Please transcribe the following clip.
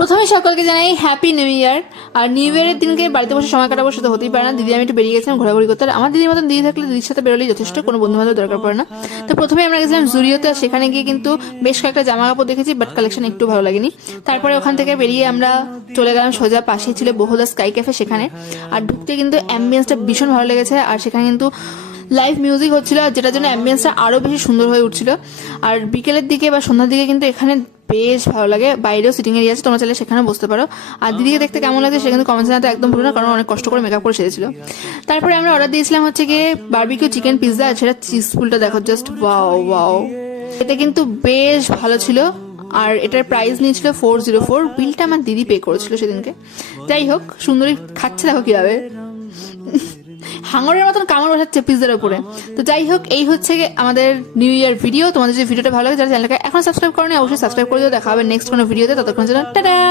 প্রথমে সকলকে জানাই হ্যাপি নিউ ইয়ার। আর নিউ ইয়ারের দিনকে বাড়িতে বসে সময় কাটাবো সেটা হতেই পারে না। দিদি আমি একটু বেরিয়ে গেছিলাম ঘোরাঘুরি করতে। আর আমার দিদির মতন দিদি থাকলে দিদির সাথে বেরোলেই যথেষ্ট, কোনো বন্ধু বান্ধব দরকার পড়ে না। তো প্রথমে আমরা গেছিলাম জুরিওতে, আর সেখানে গিয়ে কিন্তু বেশ কয়েকটা জামা কাপড় দেখেছি, বাট কালেকশন একটু ভালো লাগেনি। তারপরে ওখান থেকে বেরিয়ে আমরা চলে গেলাম সোজা, পাশেই ছিল বহুদা স্কাই ক্যাফে, সেখানে। আর ঢুকতে কিন্তু অ্যাম্বিয়েন্সটা ভীষণ ভালো লেগেছে। আর সেখানে কিন্তু লাইভ মিউজিক হচ্ছিল, যেটার জন্য অ্যাম্বিয়েন্সটা আরো বেশি সুন্দর হয়ে উঠছিল। আর বিকেলের দিকে বা সন্ধ্যার দিকে কিন্তু এখানে বেশ ভালো লাগে। বাইরেও সিটিং এরিয়া আছে, তোমরা চাইলে সেখানে বসতে পারো। আর দিদিকে দেখতে কেমন লাগে সে কিন্তু কমেন্টস জানাতে একদম ভুলো না, কারণ অনেক কষ্ট করে মেকআপ করে সেরেছিল। তারপরে আমরা অর্ডার দিয়েছিলাম হচ্ছে গিয়ে বারবিকিউ চিকেন পিৎজা, আর সেটা চিজ ফুলটা দেখো, জাস্ট ওয়াও ওয়াও। এটা কিন্তু বেশ ভালো ছিল। আর এটার প্রাইস নিয়েছিল 404। বিলটা আমার দিদি পে করেছিল সেদিনকে। যাই হোক, সুন্দরী খাচ্ছে দেখো কিভাবে, হাঙরের মতন কামড় বসাচ্ছে পিৎজার উপরে। তো যাই হোক, এই হচ্ছে আমাদের নিউ ইয়ার ভিডিও। তোমাদের যদি ভিডিওটা ভালো লাগে, যারা চ্যানেলটাকে এখন সাবস্ক্রাইব করনি অবশ্যই সাবস্ক্রাইব করে দিও। দেখা হবে নেক্সট কোনো ভিডিওতে, ততক্ষণ জন্য টাটা।